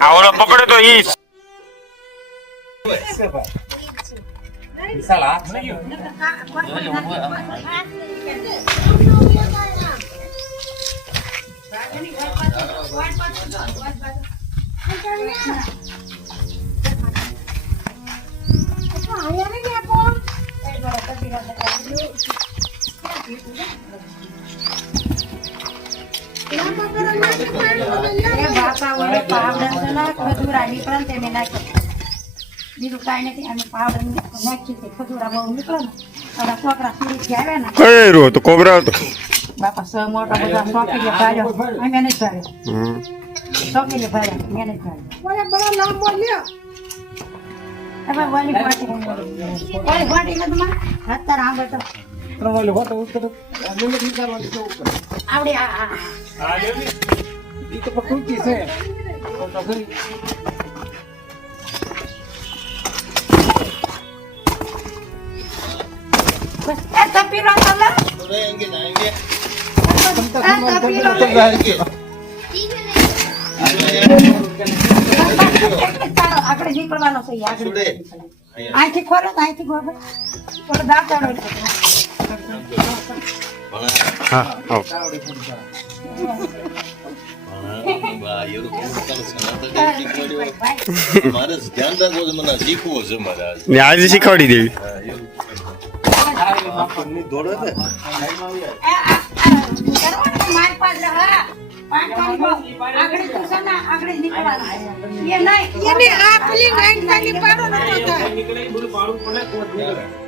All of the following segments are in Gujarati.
આવડો પકડે તો ઈ જ. એ બાપા ઓલે બીજું કાંઈ નથી અમે પાવડર નાખી તે ખજૂરા બહુ નીકળે ને. અને છોકરા સુરતથી આવ્યા ને. કઈ તો કોબરા હતો બાપા સ મોટા બધા સોંપી લે ભાર્યો. અમે નથી ભાર્યો. હમ. સોંપી લે ભાર્યા. મેં નથી ભાર્યો. હવે વાલી પાટી વાલી પાટી નથી માં? અત્યારે આંબે તો આવડે આ આ આ. બસ, એ તપીરો તો લે. એ તપીરો લે. તારો આગળ નીકળવાનો છે ઈ અહીંથી તો અહીંથી ઓલો દાંતાડો છે. દોડે ને એ આ- આ. આગળ તું છે આગળ નીકળવાનું. એ નહીં, એને આ પેલી લાઈન ખાલી પાડો ને તો થાય. પેલા હાથી મારી લેવા દો. આમ કર રે. એટલે કહું છું. મોટું આગળ જો.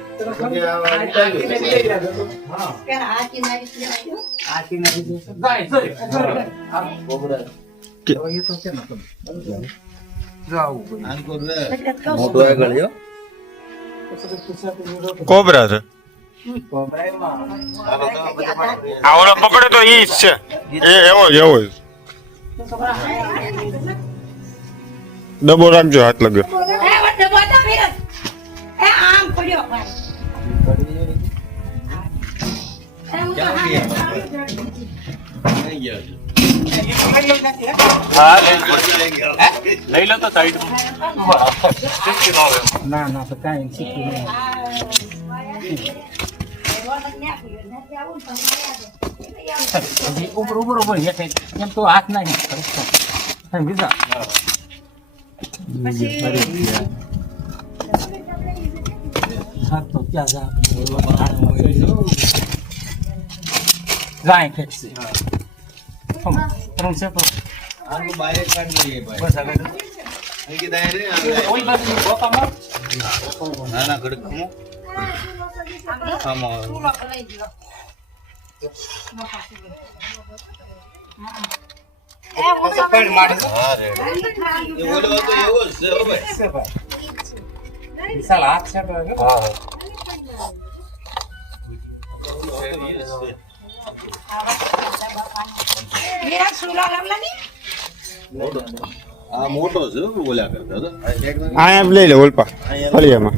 કોબરા છે. આવડો પકડે તો ઈ જ છે. એ એવો જ. એવો જ ડબો રાખજો હાથ લગે લઈ લો તો સાઈડ ના ના તો કાંઈ શીખ્યું નહીં હજી ઉપર ઉપર ઉપર હેઠે એમ તો હાથ ના નહીં બીજા હાથ તો ક્યાં જા જાય ખેંચશે ત્રણ છે તો. બસ આગળ દાય રે, આમ દાય. ઓલી બાજુ આ મોટો છે કરતા તો. આ લઈ લે ઓલપા. ફળિયામાં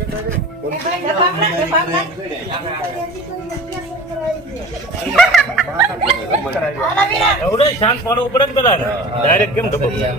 શાંત પાડવું પડે ને પેલા ડાયરેક્ટ કેમ આલા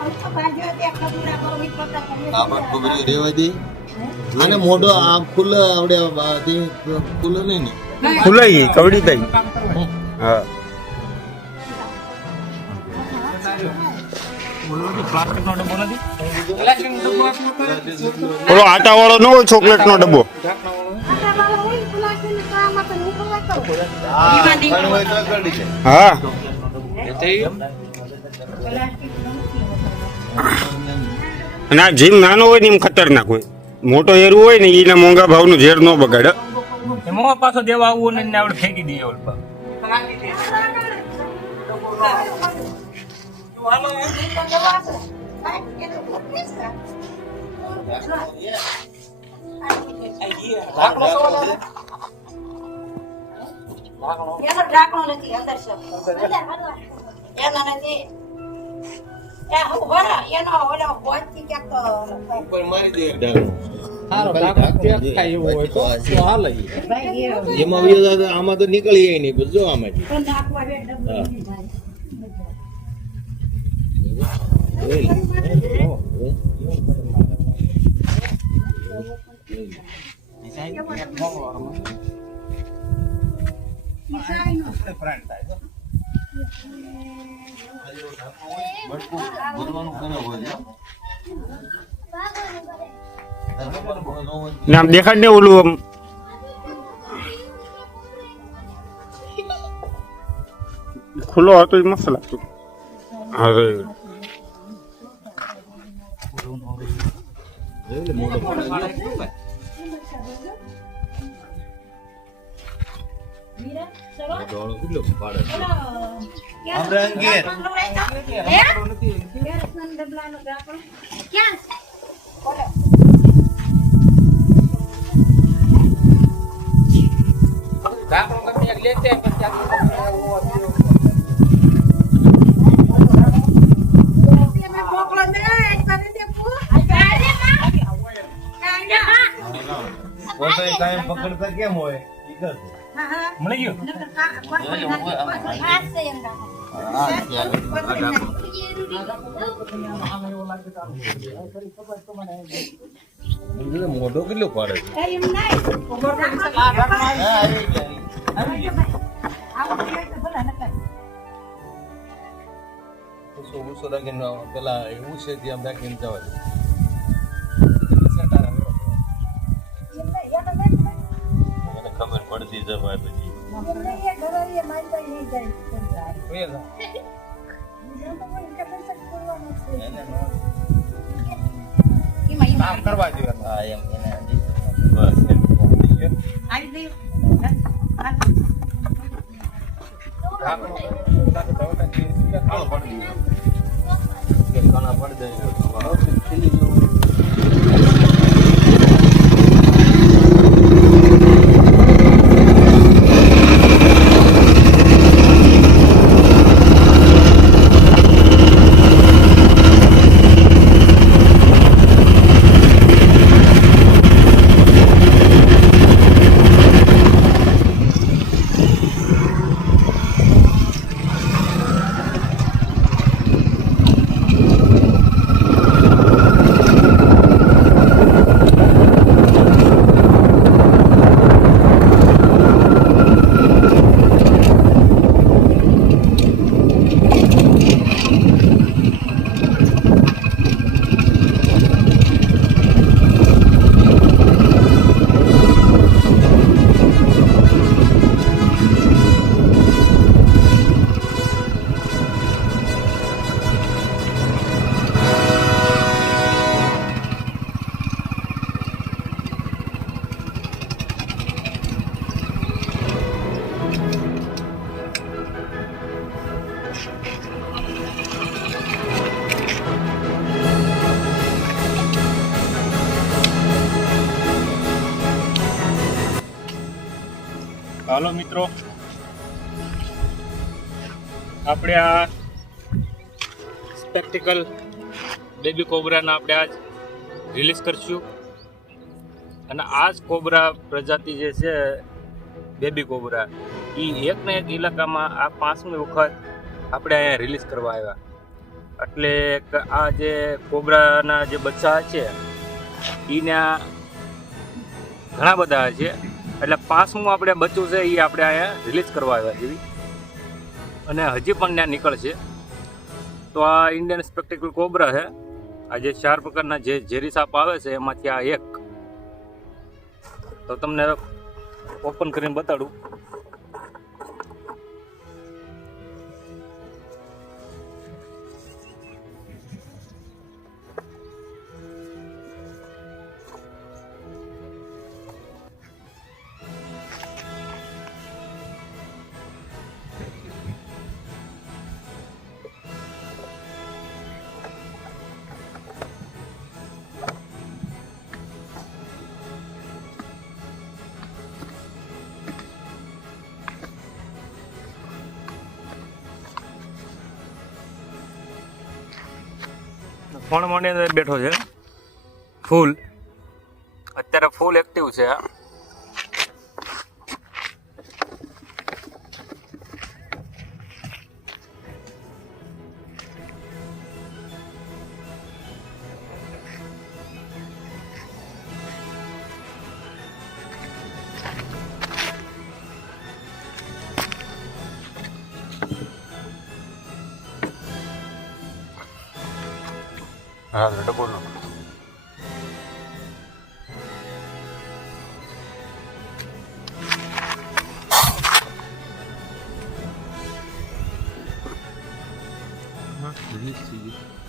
ઉઠો બાંધ્યો તે ખબરા બહુ આને મોઢો આ ખુલ્લો આવડે તે નહીં ને. ખુલાઈ કવડી થઈ. હા. ઓલો આટા વાળો ન હોય ચોકલેટ નો ડબ્બો. હા. ના અને આ જીમ નાનો હોય ને એમ ખતરનાક હોય. મોટો એરું હોય ને એના મોંઘા ભાવનું ઝેર ન બગાડે. મોં પાછો દેવા આવવું ને આવડે ફેંકી દઈએ ઓલ પર ઢાંકણો નથી અંદર છે. એનો નથી. થાય આમાં તો નીકળી જાય નહીં જો આમાં તો નાખવા બે ડબ્બો હા. નહીં ભાઈ. જોઈ લે. બોલવાનું ખરાબ હોય છે. ને આમ દેખાડ ને ઓલું આમ ખુલ્લો હતો મસ્ત લાગતું અરે જોઈ લે, મોઢું પાડે છે. મોઢું વાળું કેટલું પાડે છે. આપણે અંગેર. ઢાંકણો ગમે એક લેતે પછી આ પોતે કાંઈ પકડતા કેમ હોય ઈ કર. મળી ગયું મોઢું કેટલું પાડે ઉસો રાખીને પેલા એવું છે ત્યાં રાખીને જવા એને નો- કામ કરવા જોઈએ હા, એમ એને બસ પડી ગયો. કે કાળા પડી જાય હાલો મિત્રો. આપણે આ સ્પેક્ટિકલ બેબી કોબરાને આપણે આજ રિલીઝ કરશું. અને આ જ કોબરા પ્રજાતિ જે છે બેબી કોબરા એ એક ને એક ઇલાકામાં આ પાંચમી વખત આપણે અહીંયા રિલીઝ કરવા આવ્યા. એટલે આ જે કોબરાના જે બચ્ચા છે એના ઘણા બધા છે. એટલે પાંચમું આપણે બચ્ચું છે એ આપણે અહીંયા રિલીઝ કરવા આવ્યા જેવી અને હજી પણ ત્યાં નીકળશે. તો આ ઇન્ડિયન સ્પેક્ટિકલ કોબરા છે. આ જે ચાર પ્રકારના જે ઝેરી સાપ આવે છે, એમાંથી આ એક. તો તમને ઓપન કરીને બતાડું. ફોણમાંની અંદર બેઠો છે. ફૂલ. અત્યારે ફૂલ એક્ટિવ છે. આ હા ડબલ નો રિલીઝ થઈ ગયું